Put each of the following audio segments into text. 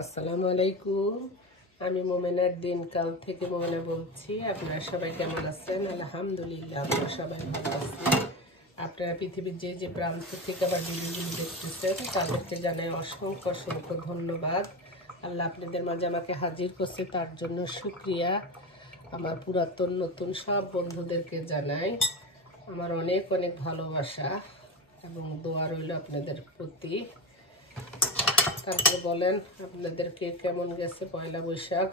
আসসালামু আলাইকুম। আমি মোমেনার দিনকাল থেকে মোমেনা বলছি। আপনারা সবাই কেমন আছেন? আলহামদুলিল্লাহ আমরা সবাই ভালো আছি। আপনারা পৃথিবীর যে যে প্রান্ত থেকে আবার ভিডিওগুলি দেখতেছেন তাদেরকে জানাই অসংখ্য অসংখ্য ধন্যবাদ। আল্লাহ আপনাদের মাঝে আমাকে হাজির করছে, তার জন্য শুকরিয়া। আমার পুরাতন নতুন সব বন্ধুদেরকে জানাই আমার অনেক অনেক ভালোবাসা এবং দোয়া রইল আপনাদের প্রতি। তারপরে বলেন আপনাদেরকে কেমন গেছে পয়লা বৈশাখ?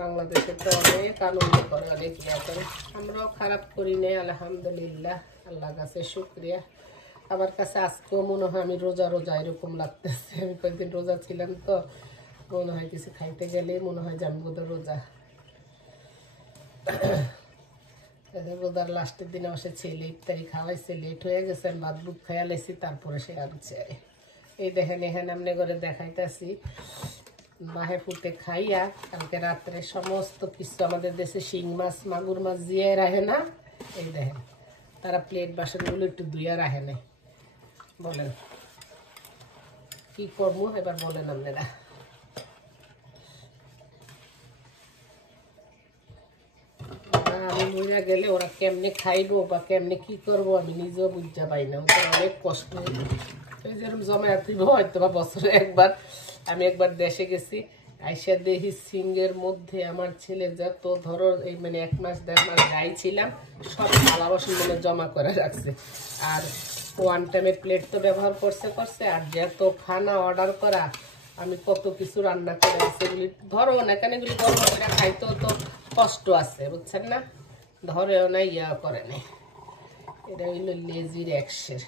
বাংলাদেশে তো অনেক আনন্দ করে, অনেক ইয়া করে, আমরাও খারাপ করি নাই আলহামদুলিল্লাহ, আল্লাহর কাছে শুকরিয়া। আমার কাছে আজকেও মনে হয় আমি রোজা রোজা এরকম লাগতেছে। আমি কয়েকদিন রোজা ছিলাম তো মনে হয় কিছু খাইতে গেলে মনে হয় যে আমি বোধহয় রোজা। রোজার লাস্টের দিনে আমার সে ছেলে ইফতারি খাওয়াইছে, লেট হয়ে গেছে, আমি ভাত বুট খাইয়া লাইছি, তারপরে সে আনছে। এই দেখেন এখানে আমনে করে দেখাইতেছি বাহে ফুটে খাইয়া কালকে রাত্রে সমস্ত কিছু আমাদের দেশে শিং মাছ মাগুর মাছ জিয়ে রাখে না, এই দেখেন তারা প্লেট বাসনগুলো একটু ধুইয়া রাখে নাই। বলেন কি করবো এবার, বলেন আপনারা। আমি মরিয়া গেলে ওরা কেমনে খাইবো বা কেমনে কি করবো আমি নিজেও বুঝতে পাই না, ওদের অনেক কষ্ট। এই যেরকম জমায়েত দিব হয়তো বা বছরে একবার। আমি একবার দেশে গেছি, আইসা দেখি সিংয়ের মধ্যে আমার ছেলে যত ধরো এই মানে 1 মাস 1.5 মাস গাই ছিলাম সব থালা বাসন মানে জমা করে রাখছে। আর ওয়ান টাইমে প্লেট তো ব্যবহার করছে আর যত খানা অর্ডার করা, আমি কত কিছু রান্না করে সেগুলি ধরো না কেন, এগুলি গরম করে খাইতেও তো কষ্ট আছে বুঝছেন না, ধরেও না ইয়া করে নাই। এটা হইলো লেজির একশের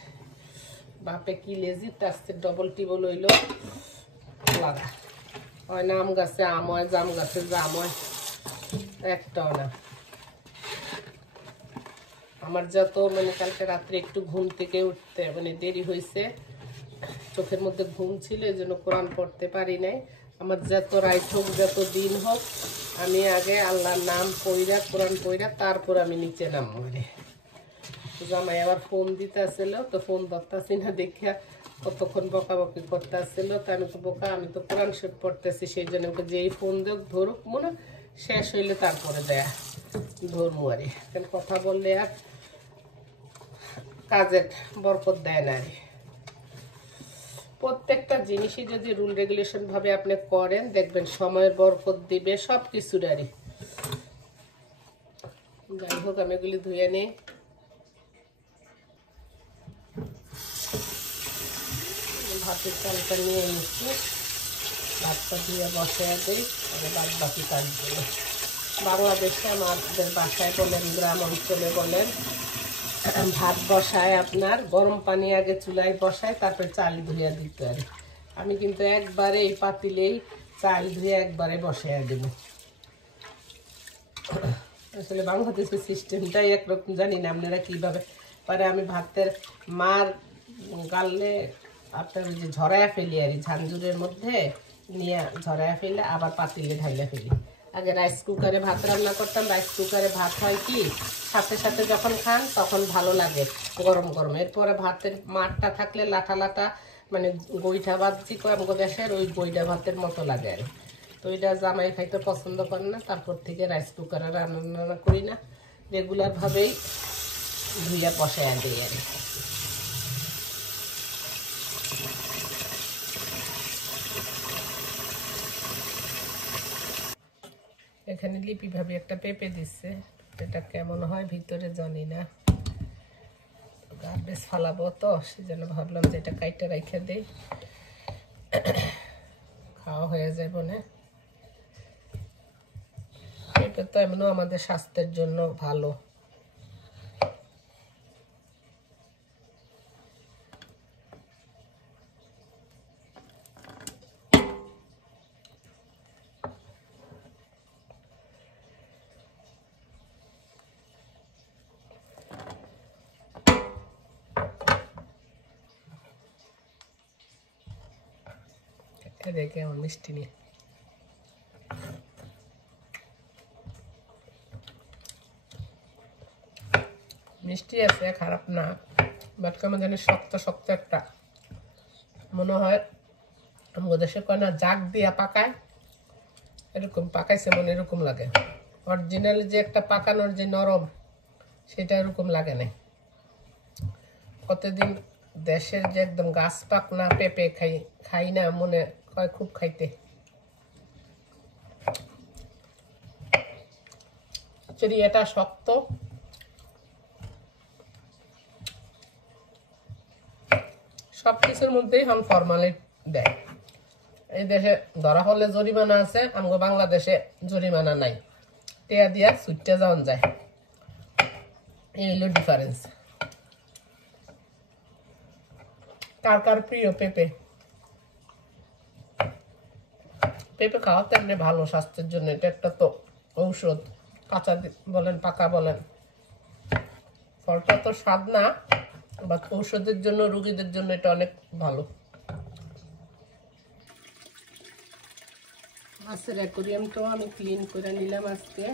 বাপে কি লেজি, তার ডবল টিবল হইল লাগা হয় না। আম গাছে আম হয়, জাম গাছে জাম হয়, একটাও না। আমার যত মানে কালকে রাত্রে একটু ঘুম থেকে উঠতে মানে দেরি হয়েছে, চোখের মধ্যে ঘুম ছিল এই জন্য কোরআন পড়তে পারি নাই। আমার যত রাইট হোক যত দিন হোক আমি আগে আল্লাহর নাম পড়া কোরআন পড়া তারপর আমি নিচে নাম মানে। জামাই আবার ফোন দিতে আসছিল তো ফোন ধরতেছি না দেখিয়া কতক্ষণ বকাবকি করতে আসছিল, তো আমি তো বোকা, আমি তো কোরআন শরীফ পড়তেছি, সেই জন্য ওকে যেই ফোন দেখ ধরুক মনে শেষ হইলে তারপরে দেয়া ধরবো আরে, কারণ কথা বললে আর কাজের বরকত দেয় না আরে। প্রত্যেকটা জিনিসই যদি রুল রেগুলেশন ভাবে আপনি করেন দেখবেন সময়ের বরকত দিবে সব কিছুর আরে। যাই হোক আমি এগুলি ধুয়ে নিই। ভাতের চালটা নিয়ে নিচ্ছি, ভাতটা ধুয়ে বসায় দিই, বাদ বাকি কাজগুলো। বাংলাদেশে আমাদের বাসায় বলেন গ্রাম অঞ্চলে বলেন ভাত বসায় আপনার গরম পানি আগে চুলায় বসায় তারপরে চাল ধুইয়া দিতে পারে। আমি কিন্তু একবারে এই পাতিলেই চাল ধুয়ে একবারে বসাইয়া দেব। আসলে বাংলাদেশের সিস্টেমটাই একরকম, জানি না আপনারা কীভাবে পারে। আমি ভাতের মার গাললে আপনার ওই যে ঝরাইয়া ফেলি আর ঝাঞ্ঝুরের মধ্যে নিয়ে ঝরাইয়া ফেলে আবার পাতিলে ঢাইলা ফেলি। আগে রাইস কুকারে ভাত রান্না করতাম, রাইস কুকারে ভাত হয় কি সাথে সাথে যখন খান তখন ভালো লাগে গরম গরম। এরপরে ভাতের মারটা থাকলে লাটা লাটা মানে গইঠা ভাত যে আমাকে গ্যাসের ওই গইটা ভাতের মতো লাগে আর। তো এটা জামাই খাইতে পছন্দ করে না, তারপর থেকে রাইস কুকারে রান্না করি না, রেগুলারভাবেই ধুইয়া বসাইয়া দিই আর। এখানে লিপি ভাবে একটা পেঁপে দিচ্ছে, এটা কেমন হয় ভিতরে জানি না, গার্বেজ ফালাবো তো সেজন্য ভাবলাম যে এটা কাইটা রাইখে দিই, খাওয়া হয়ে যাবে না। পেঁপে তো এমনও আমাদের স্বাস্থ্যের জন্য ভালো। দেখে আমার মিষ্টি নিয়ে মিষ্টি আছে, খারাপ না, বাট কেমন জানি শক্ত শক্ত একটা মনে হয় আমাদের দেশে কয় না জাগ দিয়া পাকায়, এরকম পাকাইছে মনে এরকম লাগে। অরিজিনাল যে একটা পাকানোর যে নরম, সেটা এরকম লাগে না। কতদিন দেশের যে একদম গাছ পাক না পেঁপে খাই না, মনে হয় খুব খাইতে। যদি এটা শক্ত, সবকিছুর মধ্যেই হাম ফরমালিন দেয়। এই দেশে ধরা হলে জরিমানা আছে, আমাকে বাংলাদেশে জরিমানা নাই, টেয়া দিয়া ছুটতে যাওয়া যায়। এই হলো ডিফারেন্স। কার কার প্রিয় পেঁপে? পেঁপে খাওয়া তেমনি ভালো স্বাস্থ্যের জন্য, এটা একটা তো ঔষধ, কাঁচা বলেন পাকা বলেন। ফলটা তো স্বাদ না, বাট ঔষধের জন্য, রোগীদের জন্য এটা অনেক ভালো। মাছের অ্যাকোরিয়ামটাও আমি ক্লিন করে নিলাম আজকে।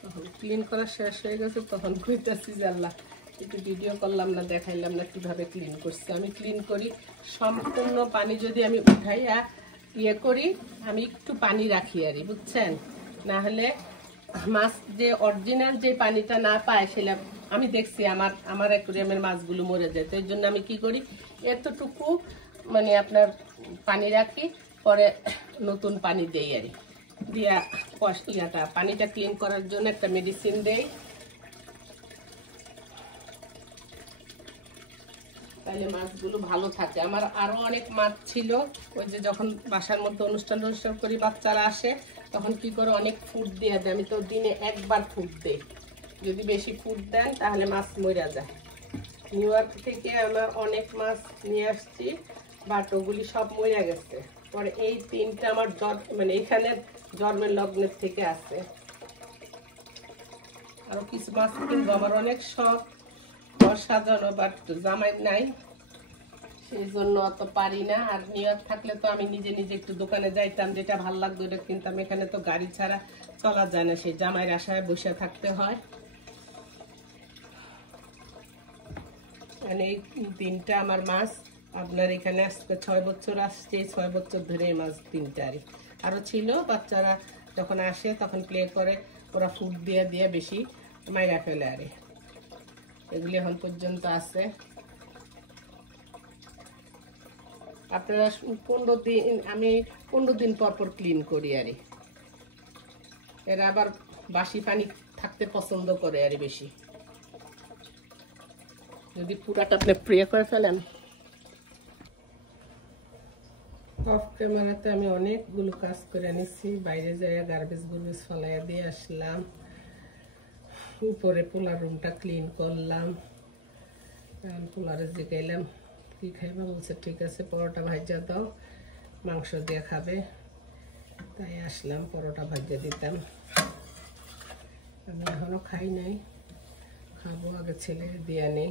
তখন ক্লিন করা শেষ হয়ে গেছে, তখন কইতাছি যে আল্লাহ একটু ভিডিও করলাম না, দেখাইলাম না কিভাবে ক্লিন করছি। আমি ক্লিন করি সম্পূর্ণ পানি যদি আমি উঠাইয়া ইয়ে করি, আমি একটু পানি রাখি আরই, বুঝছেন? না হলে মাছ যে অরিজিনাল যে পানিটা না পায়, সেটা আমি দেখছি আমার অ্যাকোরিয়ামের মাছগুলো মরে যায়। তো এই জন্য আমি কি করি, এতটুকু মানে আপনার পানি রাখি, পরে নতুন পানি দেই আরই, দিয়া ইয়াটা পানিটা ক্লিন করার জন্য একটা মেডিসিন দেই, তাহলে মাছগুলো ভালো থাকে। আমার আরো অনেক মাছ ছিল, ওই যে যখন বাসার মধ্যে অনুষ্ঠান করি, বাচ্চারা আসে, তখন কি করে অনেক ফুড দিয়ে দেয়। আমি তো দিনে একবার ফুড দেই, যদি বেশি ফুড দেন তাহলে মাছ মরে যায়। নিউ ইয়র্ক থেকে আমার অনেক মাছ নিয়ে আসছি, বাট ওগুলি সব মরে গেছে। পরে এই তিনটা আমার মানে এখানে জন্মের লগ্নের থেকে আছে। আরো কিছু মাছ কিনবো, আমার অনেক শখ ঘর সাজানো, বাট জামাই নাই, সেই জন্য অত পারি না। আর নিউ ইয়র্ক থাকলে তো আমি নিজে নিজে একটু দোকানে যাইতাম, যেটা ভালো লাগতো ওটা কিনতাম। এখানে তো গাড়ি ছাড়া চলা যায় না, সেই জামাইয়ের আশায় বসে থাকতে হয়। মানে এই তিনটা আমার মাছ আপনার এখানে আজকে 6 বছর আসছে, 6 বছর ধরে এই মাছ তিনটারই। আরো ছিল, বাচ্চারা যখন আসে তখন প্লে করে, ওরা ফুড দিয়ে দিয়ে বেশি মাইরা ফেলে আরে। এগুলি এখন পর্যন্ত আছে। আপনারা 15 দিন, আমি 15 দিন পর পর ক্লিন করি আরে। এরা আবার বাসি পানি থাকতে পছন্দ করে আরে বেশি। যদি পুরাটা আপনি প্রে করে ফেলেন। অফ ক্যামেরাতে আমি অনেকগুলো কাজ করে নিচ্ছি, বাইরে যাই গার্বেজ গুর্বেজ ফলাইয়া দিয়ে আসলাম, উপরে পোলার রুমটা ক্লিন করলাম। পোলারে জিগাইলাম কি খাইবা, বলছে ঠিক আছে পরোটা ভাজা দাও, মাংস দিয়ে খাবে। তাই আসলাম, পরোটা ভাজা দিতাম। আমি এখনো খাই নাই, খাবো, আগে ছেলে দিয়ে নেই।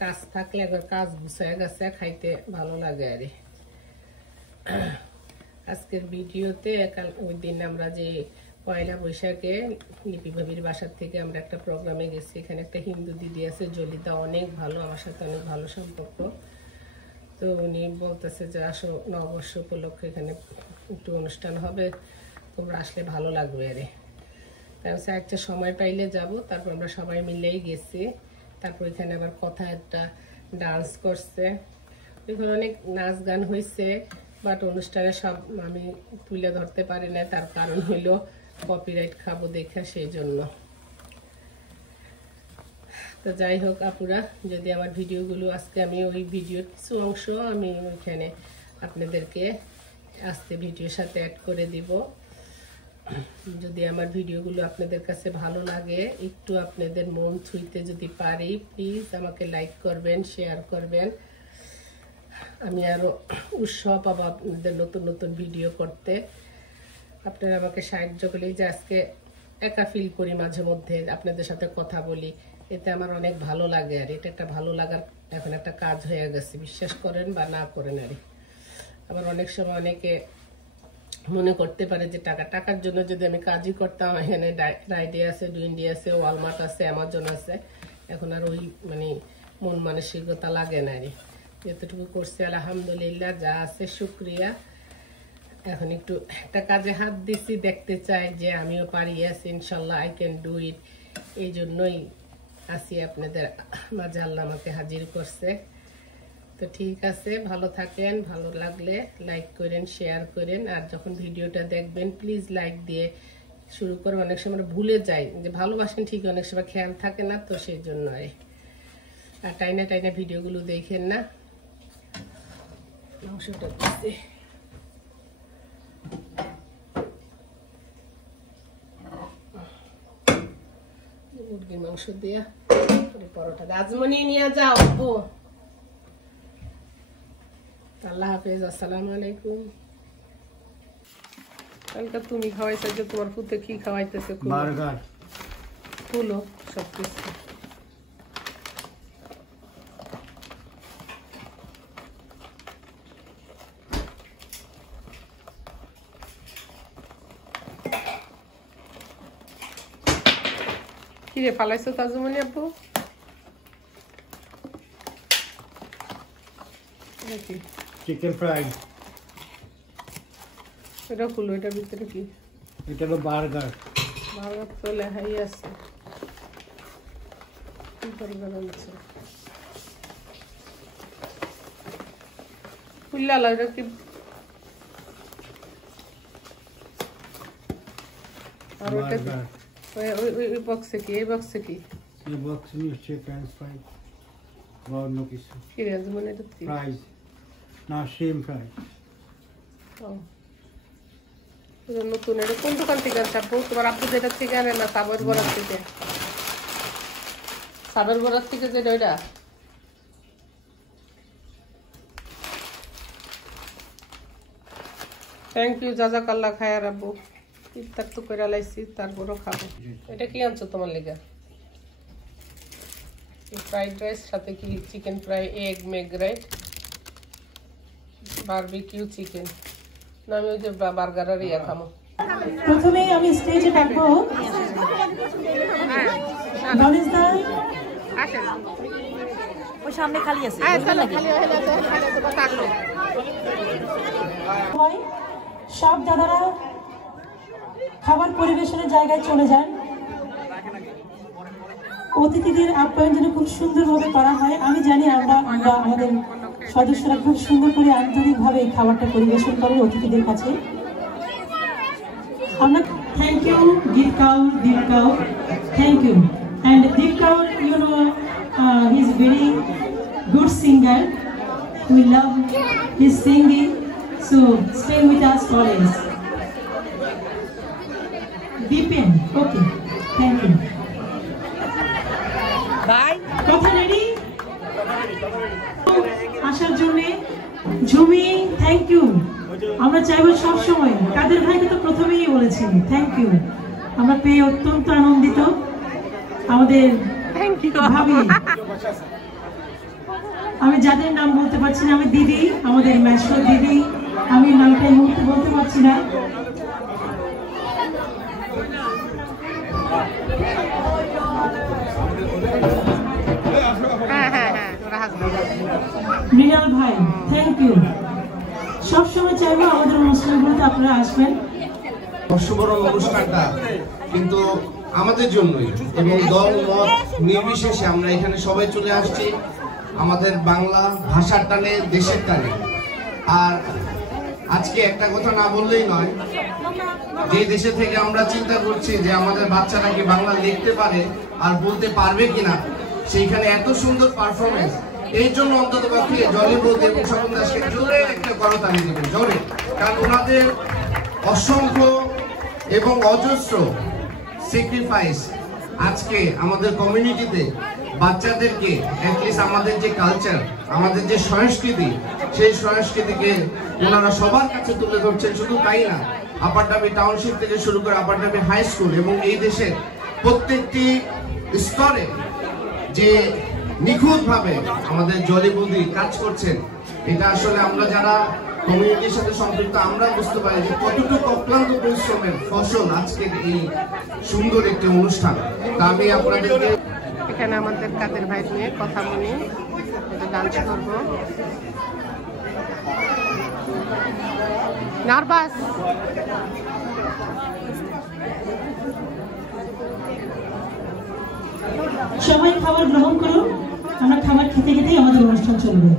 কাজ থাকলে একবার কাজ গুছায় গেছে খাইতে ভালো লাগে আরে। আজকের ভিডিওতে ওই দিন আমরা যে পয়লা বৈশাখে লিপি ভাবির বাসার থেকে আমরা একটা প্রোগ্রামে গেছি, এখানে একটা হিন্দু দিদি আছে জলিতা, অনেক ভালো, আমার সাথে অনেক ভালো সম্পর্ক। তো উনি বলতেছে যে আসো, নববর্ষ উপলক্ষে এখানে একটু অনুষ্ঠান হবে, তোমরা আসলে ভালো লাগবে আরে। তাই হচ্ছে একটা সময় পাইলে যাব। তারপর আমরা সবাই মিলেই গেছি। তারপর এখানে আবার কথা একটা ডান্স করছে, ওইখানে অনেক নাচ গান হয়েছে, বাট অনুষ্ঠানে সব আমি তুলে ধরতে পারি না, তার কারণ হইল কপিরাইট খাবো দেখা, সেই জন্য। তো যাই হোক আপুরা, যদি আমার ভিডিওগুলো আজকে আমি ওই ভিডিওর কিছু অংশ আমি ওইখানে আপনাদেরকে আজকে ভিডিওর সাথে অ্যাড করে দিব। যদি আমার ভিডিওগুলো আপনাদের কাছে ভালো লাগে, একটু আপনাদের মন ছুঁইতে যদি পারি, প্লিজ আমাকে লাইক করবেন, শেয়ার করবেন। আমি আরো উৎসাহ পাবো আপনাদের নতুন নতুন ভিডিও করতে। আপনারা আমাকে সাহায্য করলে, যে আজকে একা ফিল করি মাঝে মধ্যে আপনাদের সাথে কথা বলি, এতে আমার অনেক ভালো লাগে। আর এটা একটা ভালো লাগার এখন একটা কাজ হয়ে গেছে, বিশ্বাস করেন বা না করেন আরে। আবার অনেক সময় অনেকে মনে করতে পারে যে টাকার জন্য যদি আমি কাজই করতাম, এখানে রাইডে আছে, ডুইন্ডি আছে, ওয়ালমার্ট আছে, অ্যামাজন আছে, এখন আর ওই মানে মন মানসিকতা লাগে না রে। যতটুকু করছি আলহামদুলিল্লাহ, যা আছে শুকরিয়া। এখন একটু একটা কাজে হাত দিছি, দেখতে চাই যে আমিও পারি। আছি ইনশাল্লাহ, আই ক্যান ডু ইট। এই জন্যই আছি আপনাদের মাঝে, আল্লাহ আমাকে হাজির করছে। তো ঠিক আছে, ভালো থাকেন। ভালো লাগলে লাইক করেন, শেয়ার করেন। আর যখন ভিডিওটা দেখবেন প্লিজ লাইক দিয়ে শুরু করে। অনেক সময় ভুলে যাই যে ভালোবাসেন ঠিক, অনেক সময় খেয়াল থাকে না, তো সেই জন্য। আর টাইনা টাইনা ভিডিওগুলো দেখেন না। মাংসটা দিচ্ছি, মুরগির মাংস দিয়া পরোটা। আজমনি নিয়ে যাও। ও আল্লাহ হাফেজ, আসসালামু আলাইকুম। কালকে তুমি খাওয়াইছো, যে তোমার পুতে কি খাওয়াইতেছে? বার্গার, খুলো সব কিছু। কি রে ফালাইছো তাজুমনি আপু? Chicken fry. এটা খুলো, এটার ভিতরে কি? এটা হলো বার্গার। বার্গার তো লেখাই আছে। কি বার্গার আছে? খুললা এটা কি? আর ওটা কি? ওই বক্সে কি? এই বক্সে কি? এই বক্সে নিচে ফ্রেঞ্চ ফ্রাই। অন্য কিছু কি রে মানে এটা কি? ফ্রাইজ না, শ্রিম ফ্রাই। এটা নতুন। এটা কোন দোকান থেকে আনছে আপু? তোমার আপু যেটা থেকে আনে না, সাবের বরাত থেকে? সাবের বরাত থেকে যেটা, ওইটা? থ্যাংক ইউ, জাজাকাল্লাহ খায়ার আব্বু। ইফতার তো করে লাইছি, তারপরও খাবো। এটা কি আনছো তোমার লেগে? ফ্রাইড রাইস, সাথে কি চিকেন ফ্রাই, এগ মেগ, রাইট? Barbecue chicken. না, আমি ওই যে বার্গার আর ইয়া খাবো। প্রথমে আমি স্টেজে ডাকবো ওই সামনে খালি আছে। সব দাদারা খাবার পরিবেশনের জায়গায় চলে যান। অতিথিদের আপ্যায়ন যেন খুব সুন্দরভাবে করা হয়। আমি জানি আমরা আমাদের সদস্যরা খুব সুন্দর করে আন্তরিকভাবে এই খাবারটা পরিবেশন করে অতিথিদের কাছে। আমরা থ্যাংক ইউ দীপকাউ, থ্যাংক ইউ। অ্যান্ড দীপকাউ, you know, he is very good singer. We love his singing, so stay with us always. Dipen, okay, thank you. কথা রেডি আসার জন্য? Jhumi, thank you. আমরা চাইবো সবসময়, কাদের ভাইকে তো প্রথমেই বলেছি থ্যাংক ইউ। আমরা পেয়ে অত্যন্ত আনন্দিত। আমাদের ভাবি, আমি যাদের নাম বলতে পারছি না, আমি দিদি, আমাদের মেশো দিদি, আমি নামটা এই মুহূর্তে বলতে পারছি না। মৃণাল ভাই, থ্যাংক ইউ। সবসময় চাইবো আমাদের অনুষ্ঠানগুলোতে আপনারা আসবেন। বর্ষবরণ অনুষ্ঠানটা কিন্তু আমাদের জন্যই, এবং দল মত নির্বিশেষে আমরা এখানে সবাই চলে আসছি আমাদের বাংলা ভাষার টানে, দেশের টানে। আর আজকে একটা কথা না বললেই নয়, যে দেশে থেকে আমরা চিন্তা করছি যে আমাদের বাচ্চারা কি বাংলা লিখতে পারে আর বলতে পারবে কিনা, সেইখানে এত সুন্দর পারফরমেন্স। এই জন্য অন্তত পক্ষে জলিবুদ এবং স্বপন দাসকে জোরে একটা করতালি দেবেন, জোরে। কারণ ওনাদের অসংখ্য এবং অজস্র স্যাক্রিফাইস আজকে আমাদের কমিউনিটিতে বাচ্চাদেরকে অ্যাটলিস্ট আমাদের যে কালচার, আমাদের যে সংস্কৃতি, সেই সংস্কৃতিকে ওনারা সবার কাছে তুলে ধরছেন। শুধু তাই না, আপারডাবি টাউনশিপ থেকে শুরু করে আপারডাবি হাই স্কুল এবং এই দেশের প্রত্যেকটি স্তরে যে নিখুঁতভাবে আমাদের জলিবুদি কাজ করছেন, এটা আসলে আমরা যারা কমিউনিটির সাথে সম্পৃক্ত আমরা বুঝতে পারি যে কতটুকু অক্লান্ত পরিশ্রমের ফসল আজকের এই সুন্দর একটি অনুষ্ঠান। তা আমি আপনাদেরকে এখানে আমাদের কাদের ভাই নিয়ে কথা বলি। এটা লাঞ্চ করবো। নার্ভাস সবাই খাবার গ্রহণ করুন, আমরা খাবার খেতে খেতেই আমাদের অনুষ্ঠান চলবে।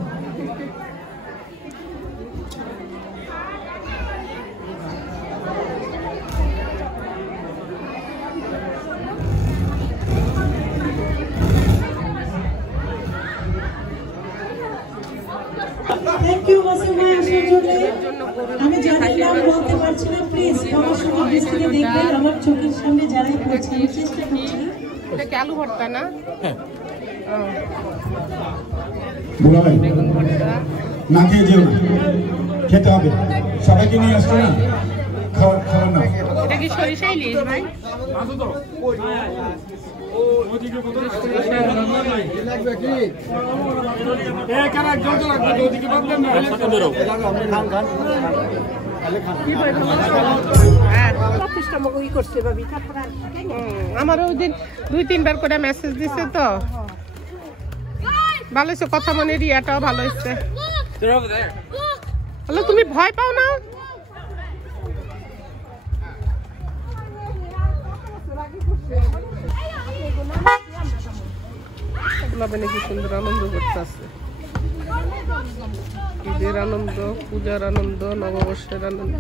থ্যাংক ইউ মাসিমা আসার জন্য। আমি জানি নাম বলতে পারছি না, প্লিজ আমার সঙ্গে দৃষ্টিতে দেখবেন। আমার চোখের সামনে যারাই পড়ছে আমি চেষ্টা করছি। এটা কি আলু ভর্তা না? বেগুন ভর্তা না খেয়ে যেও না, খেতে হবে। সবাইকে নিয়ে আসছো না, খাবার খাবার না। এটা কি সরিষা ইলিশ ভাই? আমার ওই দিন 2-3 বার করে মেসেজ দিছে তো ভালো হয়েছে, কথা মনে রিয়াটাও ভালো হয়েছে। হ্যালো, তুমি ভয় পাও না? কি সুন্দর আনন্দ করতেছে, ঈদের আনন্দ, পূজার আনন্দ, নববর্ষের আনন্দ।